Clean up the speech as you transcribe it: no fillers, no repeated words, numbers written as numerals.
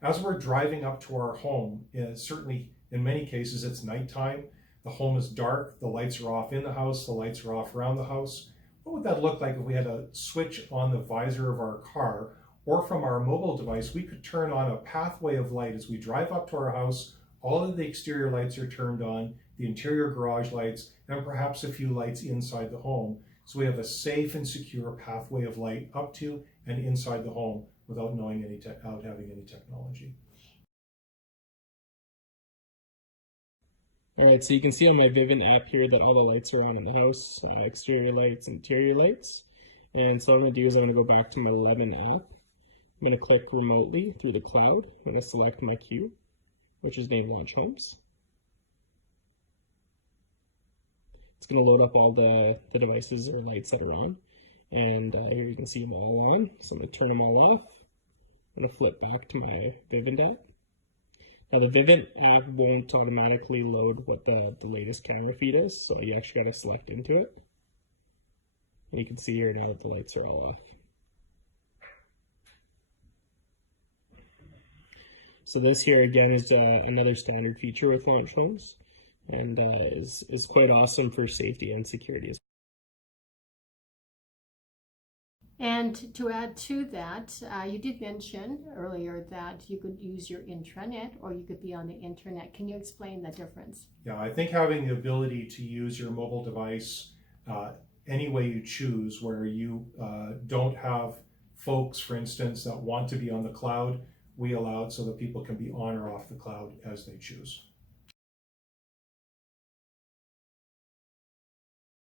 As we're driving up to our home, certainly in many cases it's nighttime, the home is dark, the lights are off in the house, the lights are off around the house. What would that look like if we had a switch on the visor of our car, or from our mobile device, we could turn on a pathway of light as we drive up to our house. All of the exterior lights are turned on, the interior garage lights, and perhaps a few lights inside the home. So we have a safe and secure pathway of light up to and inside the home without having any technology. All right, so you can see on my Vivint app here that all the lights are on in the house, exterior lights, interior lights. And so what I'm gonna do is I'm gonna go back to my Levven app. I'm gonna click remotely through the cloud. I'm gonna select my queue, which is named Launch Homes. It's gonna load up all the devices or lights that are on. And here you can see them all on. So I'm gonna turn them all off. I'm gonna flip back to my Vivint app. Now the Vivint app won't automatically load what the latest camera feed is, so you actually gotta select into it. And you can see here now that the lights are all off. So this here again is another standard feature with Launch Homes, and is quite awesome for safety and security. And to add to that, you did mention earlier that you could use your intranet or you could be on the internet. Can you explain the difference? Yeah, I think having the ability to use your mobile device any way you choose, where you don't have folks, for instance, that want to be on the cloud, we allow it so that people can be on or off the cloud as they choose.